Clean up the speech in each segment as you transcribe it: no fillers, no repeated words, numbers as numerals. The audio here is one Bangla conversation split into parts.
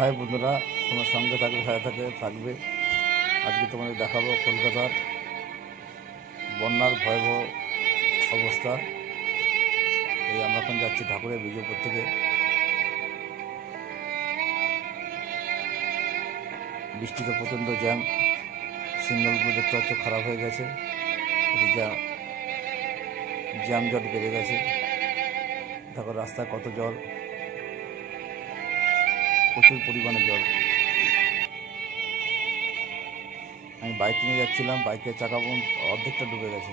হাই বন্ধুরা, তোমার সঙ্গে থাকবে, সাথে থাকবে। আজকে তোমাদের দেখাবো কলকাতার বন্যার ভয়াবহ অবস্থা। এই আমরা এখন যাচ্ছি ঠাকুরের বিজয়পুর থেকে। বৃষ্টিতে প্রচণ্ড জ্যাম, সিগন্যালগুলো দেখতে পাচ্ছ খারাপ হয়ে গেছে, জ্যাম জট বেড়ে গেছে। দেখো রাস্তায় কত জল, প্রচুর পরিমাণে জল। আমি বাইক নিয়ে যাচ্ছিলাম, বাইকের চাকা অর্ধেকটা ডুবে গেছে।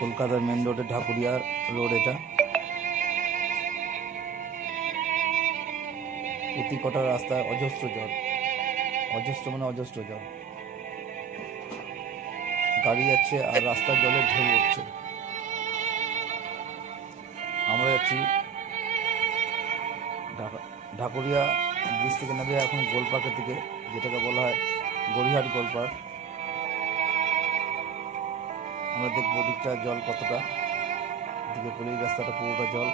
কলকাতার মেন রোডে ঢাকুরিয়া রোড এটা। প্রতি কটা রাস্তায় অজস্র জল, অজস্র জল। গাড়ি যাচ্ছে আর রাস্তার জলে ঢেউ উঠছে। আমরা যাচ্ছি ঢাকুরিয়া ব্রিজ থেকে নেমে এখন গোলপার্কের দিকে, যেটাকে বলা হয় গড়িয়াহাট গোলপার্ক। আমরা দেখবো দিকটা জল কতটা, এদিকে গলির রাস্তাটা পুরোটা জল।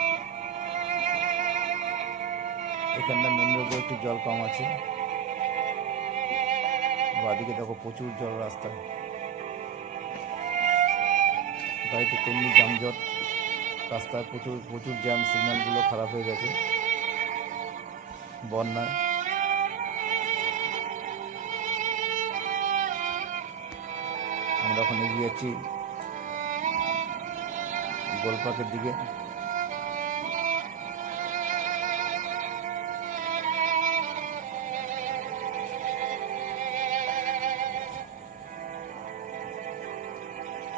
এখানটা মেন রোডে একটু জল কম আছে, বাদিকে দেখো প্রচুর জল রাস্তায়। গাড়িতে তেমনি যানজট, রাস্তায় প্রচুর জ্যাম, সিগন্যালগুলো খারাপ হয়ে গেছে বন্যায়। আমরা এখন এগিয়ে যাচ্ছি গোলপার্কের দিকে।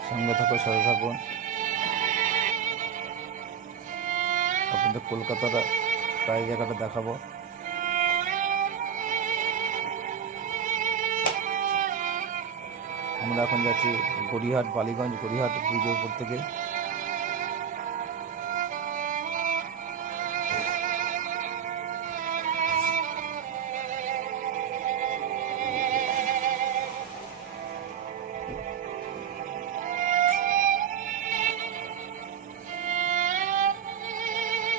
সঙ্গে থাকো, সাথে থাকুন। আপনাদের কলকাতার প্রায় জায়গাটা দেখাবো। আমরা এখন যাচ্ছি গড়িয়াহাট, বালিগঞ্জ গড়িয়াহাট ব্রিজের উপর থেকে।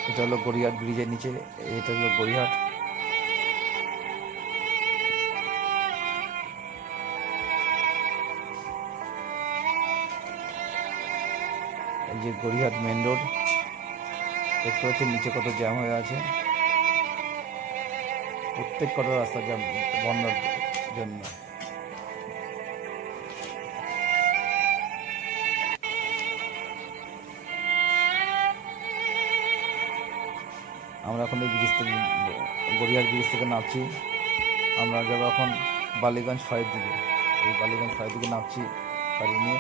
এটা হলো গড়িয়াহাট ব্রিজের নিচে, এটা হলো গড়িয়াহাট। এই যে গড়িয়াহাট মেন রোড, দেখতে পাচ্ছেন নিচে কত জ্যাম হয়ে আছে। প্রত্যেক কটা রাস্তা জ্যাম বন্যার জন্য। আমরা এখন এই ব্রিজ থেকে, গড়িয়াহাট ব্রিজ থেকে নামছি। আমরা যাবো এখন বালিগঞ্জ ফাঁড়ির দিকে। এই বালিগঞ্জ ফাঁড়ির দিকে নামছি গাড়ি নিয়ে।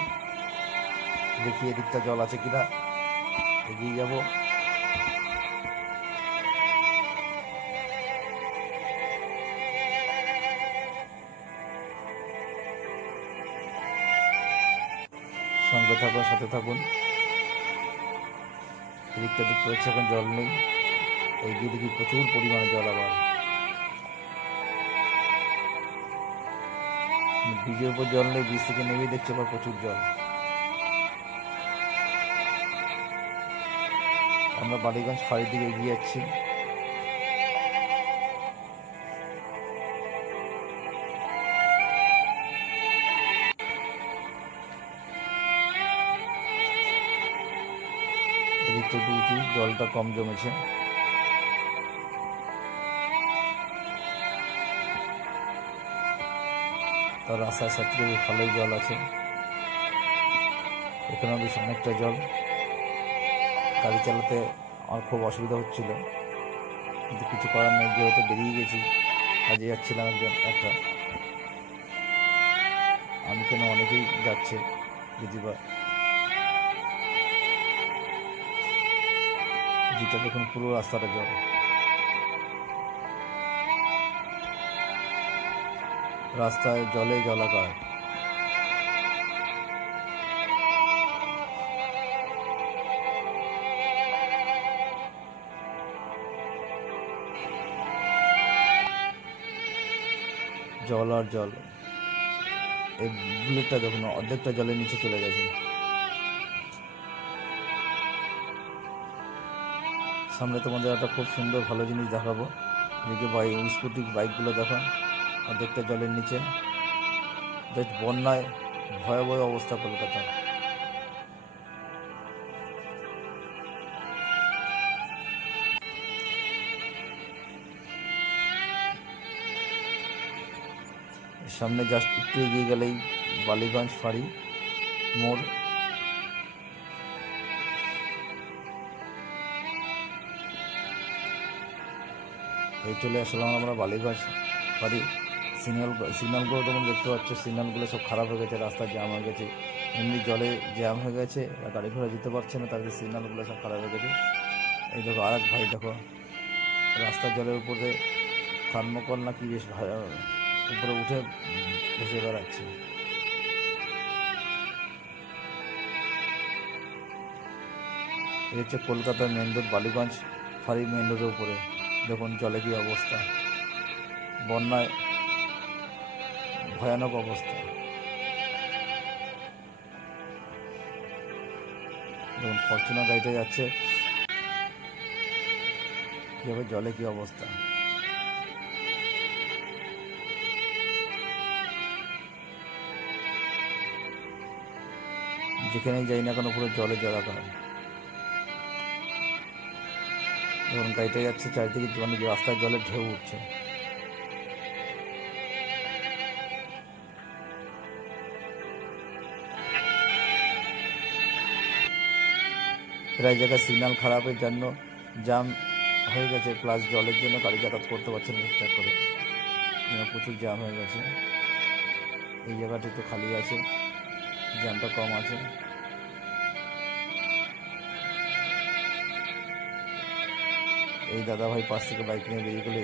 দেখি এদিকটা জল আছে কিনা, এগিয়ে যাব। সঙ্গে থাকুন, সাথে থাকুন। এদিকটা দেখতে পাচ্ছি এখন জল নেই, এগিয়ে দেখি প্রচুর পরিমাণে জল। আবার ব্রিজের উপর জল নেই, ব্রিজ থেকে নেমেই দেখছি আবার প্রচুর জল। আমরা বালিগঞ্জ ফাঁড়ির দিকে এগিয়ে যাচ্ছি। এদিকটা একটু উঁচু, জলটা কম জমেছে। তার রাস্তার সাইড থেকে ভালোই জল আছে, এখানেও বেশ অনেকটা জল। গাড়ি চালাতে আমার খুব অসুবিধা হচ্ছিল, কিন্তু কিছু করার নেই, যেহেতু বেরিয়ে গেছি, কাজে যাচ্ছিলাম একটা। আমি কেন, অনেকেই যাচ্ছে, যদি বা যেটা দেখুন পুরো রাস্তাটা জল। রাস্তায় জলে জলাকার। জল আর জল। এই বুলেটটা দেখুন অর্ধেকটা জলের নিচে চলে গেছে। সামনে তোমাদের একটা খুব সুন্দর ভালো জিনিস দেখাবো। এদিকে স্কুটি বাইকগুলো দেখো অর্ধেকটা জলের নিচে। জাস্ট বন্যায় ভয়াবহ অবস্থা কলকাতা। সামনে জাস্ট একটু এগিয়ে গেলেই বালিগঞ্জ ফাঁড়ি মোড়। এই চলে আসলাম আমরা বালিগঞ্জ ফাঁড়ি। সিগন্যালগুলো তোমরা দেখতে পাচ্ছ, সিগন্যালগুলো সব খারাপ হয়ে গেছে, রাস্তা জ্যাম হয়ে গেছে। এমনি জলে জ্যাম হয়ে গেছে, গাড়ি ঘোড়া যেতে পারছে না, তাদের সিগন্যালগুলো সব খারাপ হয়ে গেছে। এই দেখো আর এক ভাই দেখো রাস্তার জলের উপরে থার্মোকল না কি বেশ উপরে উঠে ভেসে বেড়াচ্ছে। এই হচ্ছে কলকাতার মেন রোড, বালিগঞ্জ ফাঁড়ি মেন রোডের উপরে। দেখুন জলে কি অবস্থা, বন্যায় ভয়ানক অবস্থা। দেখুন ফরচুনার গাড়িটা যাচ্ছে, কীভাবে জলে কি অবস্থা। যেখানেই যাই না কেন পুরো জলে জলাকার। দেখুন গাড়িটা যাচ্ছে, চারিদিকে মানে রাস্তায় জলের ঢেউ উঠছে। প্রায় জায়গায় সিগন্যাল খারাপের জন্য জ্যাম হয়ে গেছে, প্লাস জলের জন্য গাড়ি যাতায়াত করতে পারছে না ঠিকঠাক করে, প্রচুর জ্যাম হয়ে গেছে। এই জায়গাটা একটু খালি আছে, জ্যামটা কম আছে। এই দাদা ভাই পাশ থেকে বাইক নিয়ে বেরিয়ে গেলে